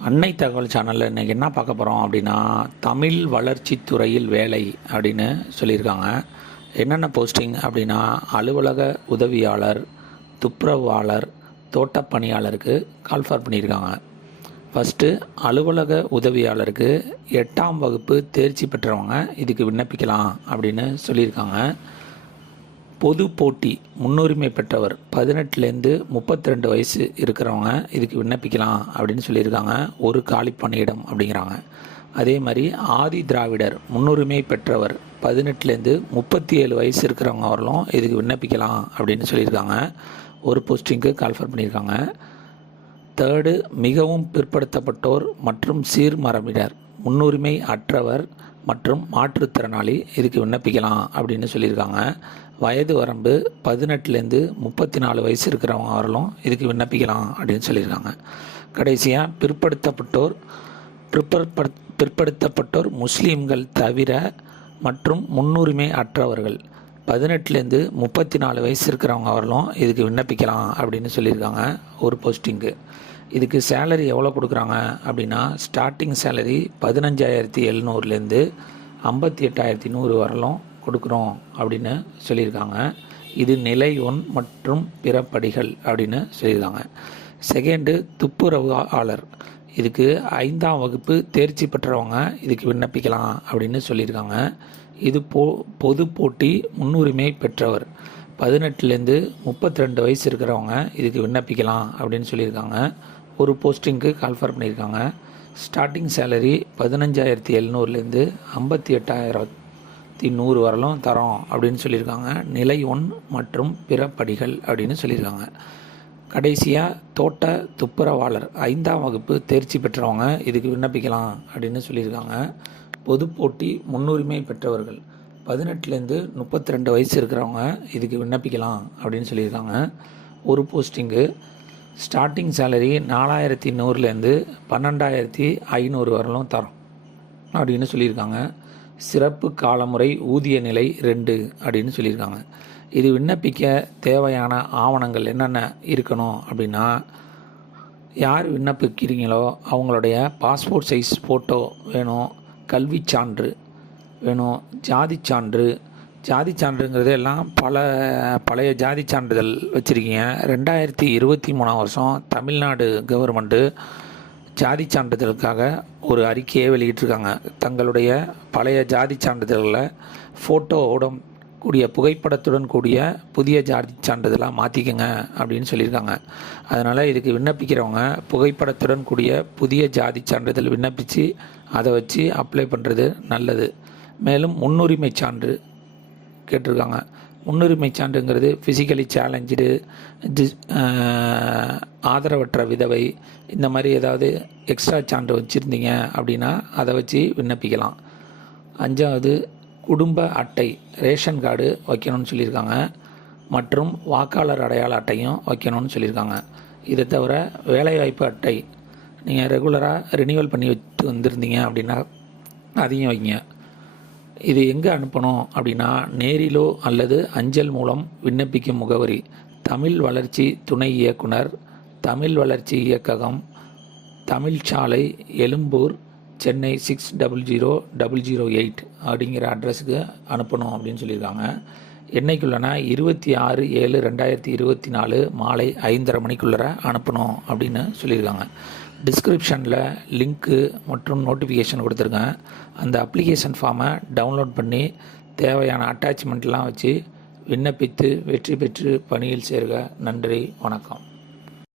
அன்னை தகவல் சேனலில் இன்றைக்கி என்ன பார்க்க போகிறோம் அப்படின்னா தமிழ் வளர்ச்சித்துறையில் வேலை அப்படின்னு சொல்லியிருக்காங்க. என்னென்ன போஸ்டிங் அப்படின்னா அலுவலக உதவியாளர் துப்புரவாளர் தோட்டப் பணியாளருக்கு கால்ஃபார் பண்ணியிருக்காங்க. ஃபஸ்ட்டு அலுவலக உதவியாளருக்கு எட்டாம் வகுப்பு தேர்ச்சி பெற்றவங்க இதுக்கு விண்ணப்பிக்கலாம் அப்படின்னு சொல்லியிருக்காங்க. பொது போட்டி முன்னுரிமை பெற்றவர் பதினெட்டுலேருந்து முப்பத்தி ரெண்டு வயசு இருக்கிறவங்க இதுக்கு விண்ணப்பிக்கலாம் அப்படின்னு சொல்லியிருக்காங்க. ஒரு காலி பணியிடம் அப்படிங்கிறாங்க. அதே மாதிரி ஆதி திராவிடர் முன்னுரிமை பெற்றவர் பதினெட்டுலேருந்து முப்பத்தி ஏழு வயசு இருக்கிறவங்க வரலும் இதுக்கு விண்ணப்பிக்கலாம் அப்படின்னு சொல்லியிருக்காங்க. ஒரு போஸ்டிங்க்கு கால்ஃபர் பண்ணியிருக்காங்க. தேர்டு மிகவும் பிற்படுத்தப்பட்டோர் மற்றும் சீர்மரபினர் முன்னுரிமை அற்றவர் மற்றும் மாற்றுத்திறனாளி இதுக்கு விண்ணப்பிக்கலாம் அப்படின்னு சொல்லியிருக்காங்க. வயது வரம்பு பதினெட்டுலேருந்து முப்பத்தி நாலு வயசு இருக்கிறவங்க வரலும் இதுக்கு விண்ணப்பிக்கலாம் அப்படின்னு சொல்லியிருக்காங்க. கடைசியாக பிற்படுத்தப்பட்டோர் பிற்படுத்த பிற்படுத்தப்பட்டோர் முஸ்லீம்கள் தவிர மற்றும் முன்னுரிமை அற்றவர்கள் பதினெட்டுலேருந்து முப்பத்தி நாலு வயசு இருக்கிறவங்க வரலும் இதுக்கு விண்ணப்பிக்கலாம் அப்படின்னு சொல்லியிருக்காங்க ஒரு போஸ்டிங்கு. இதுக்கு சேலரி எவ்வளோ கொடுக்குறாங்க அப்படின்னா ஸ்டார்டிங் சேலரி பதினஞ்சாயிரத்தி எழுநூறுலேருந்து ஐம்பத்தி எட்டாயிரத்தி நூறு வரலும் கொடுக்குறோம் அப்படின்னு சொல்லியிருக்காங்க. இது நிலை ஒன் மற்றும் பிற படிகள் அப்படின்னு சொல்லியிருக்காங்க. செகண்டு துப்புரவு ஆளர் இதுக்கு ஐந்தாம் வகுப்பு தேர்ச்சி பெற்றவங்க இதுக்கு விண்ணப்பிக்கலாம் அப்படின்னு சொல்லியிருக்காங்க. இது போ பொது போட்டி முன்னுரிமை பெற்றவர். பதினெட்டுலேருந்து முப்பத்தி ரெண்டு வயசு இருக்கிறவங்க இதுக்கு விண்ணப்பிக்கலாம் அப்படின்னு சொல்லியிருக்காங்க. ஒரு போஸ்டிங்க்கு கால்ஃபர் பண்ணியிருக்காங்க. ஸ்டார்டிங் சேலரி பதினஞ்சாயிரத்தி எழுநூறுலேருந்து ஐம்பத்தி எட்டாயிரம் ஆயிரத்தி நூறு வரலும் தரோம் அப்படின்னு சொல்லியிருக்காங்க. நிலை ஒன் மற்றும் பிற படிகள் அப்படின்னு சொல்லியிருக்காங்க. கடைசியாக தோட்ட துப்புரவாளர் ஐந்தாம் வகுப்பு தேர்ச்சி பெற்றவங்க இதுக்கு விண்ணப்பிக்கலாம் அப்படின்னு சொல்லியிருக்காங்க. பொது போட்டி முன்னுரிமை பெற்றவர்கள் பதினெட்டுலேருந்து முப்பத்தி ரெண்டு வயசு இருக்கிறவங்க இதுக்கு விண்ணப்பிக்கலாம் அப்படின்னு சொல்லியிருக்காங்க. ஒரு போஸ்டிங்கு ஸ்டார்டிங் சேலரி நாலாயிரத்தி நூறுலேருந்து பன்னெண்டாயிரத்தி ஐநூறு வரலும் தரோம் அப்படின்னு சொல்லியிருக்காங்க. சிறப்பு காலமுறை ஊதிய நிலை ரெண்டு அப்படின்னு சொல்லியிருக்காங்க. இது விண்ணப்பிக்க தேவையான ஆவணங்கள் என்னென்ன இருக்கணும் அப்படின்னா யார் விண்ணப்பிக்கிறீங்களோ அவங்களுடைய பாஸ்போர்ட் சைஸ் ஃபோட்டோ வேணும் கல்வி சான்று வேணும் ஜாதி சான்று. ஜாதி சான்றுங்கிறது எல்லாம் பல பழைய ஜாதி சான்றிதழ் வச்சுருக்கீங்க. ரெண்டாயிரத்தி இருபத்தி மூணாம் வருஷம் தமிழ்நாடு கவர்மெண்ட்டு ஜாதி சான்றிதழுக்காக ஒரு அறிக்கையை வெளியிட்டிருக்காங்க. தங்களுடைய பழைய ஜாதி சான்றிதழ்களை ஃபோட்டோவுடன் கூடிய புகைப்படத்துடன் கூடிய புதிய ஜாதி சான்றிதழாக மாற்றிக்கங்க அப்படின்னு சொல்லியிருக்காங்க. அதனால் இதுக்கு விண்ணப்பிக்கிறவங்க புகைப்படத்துடன் கூடிய புதிய ஜாதி சான்றிதழ் விண்ணப்பித்து அதை வச்சு அப்ளை பண்ணுறது நல்லது. மேலும் முன்னுரிமை சான்று கேட்டிருக்காங்க. முன்னுரிமை சான்றுங்கிறது ஃபிசிக்கலி சேலஞ்சு ஆதரவற்ற விதவை இந்த மாதிரி ஏதாவது எக்ஸ்ட்ரா சான்று வச்சுருந்தீங்க அப்படின்னா அதை வச்சு விண்ணப்பிக்கலாம். அஞ்சாவது குடும்ப அட்டை ரேஷன் கார்டு வைக்கணும்னு சொல்லியிருக்காங்க. மற்றும் வாக்காளர் அடையாள அட்டையும் வைக்கணும்னு சொல்லியிருக்காங்க. இதை தவிர வேலைவாய்ப்பு அட்டை நீங்கள் ரெகுலராக ரினியூவல் பண்ணி வச்சு வந்திருந்தீங்க அப்படின்னா அதையும் வைங்க. இது எங்கே அனுப்பணும் அப்படின்னா நேரிலோ அல்லது அஞ்சல் மூலம் விண்ணப்பிக்கும் முகவரி தமிழ் வளர்ச்சி துணை இயக்குனர் தமிழ் வளர்ச்சி இயக்ககம் தமிழ் சாலை Egmore Chennai six double zero double zero eight அப்படிங்கிற அட்ரஸுக்கு அனுப்பணும் அப்படின்னு சொல்லியிருக்காங்க. என்னைக்குள்ளனா இருபத்தி ஆறு ஏழு ரெண்டாயிரத்தி இருபத்தி நாலு மாலை ஐந்தரை மணிக்குள்ளற அனுப்பணும் அப்படின்னு சொல்லியிருக்காங்க. டிஸ்கிரிப்ஷனில் லிங்க்கு மற்றும் நோட்டிஃபிகேஷன் கொடுத்துருக்கேன் அந்த அப்ளிகேஷன் ஃபார்மை டவுன்லோட் பண்ணி தேவையான அட்டாச்மெண்ட்லாம் வச்சு விண்ணப்பித்து வெற்றி பெற்று பணியில் சேர்க. நன்றி வணக்கம்.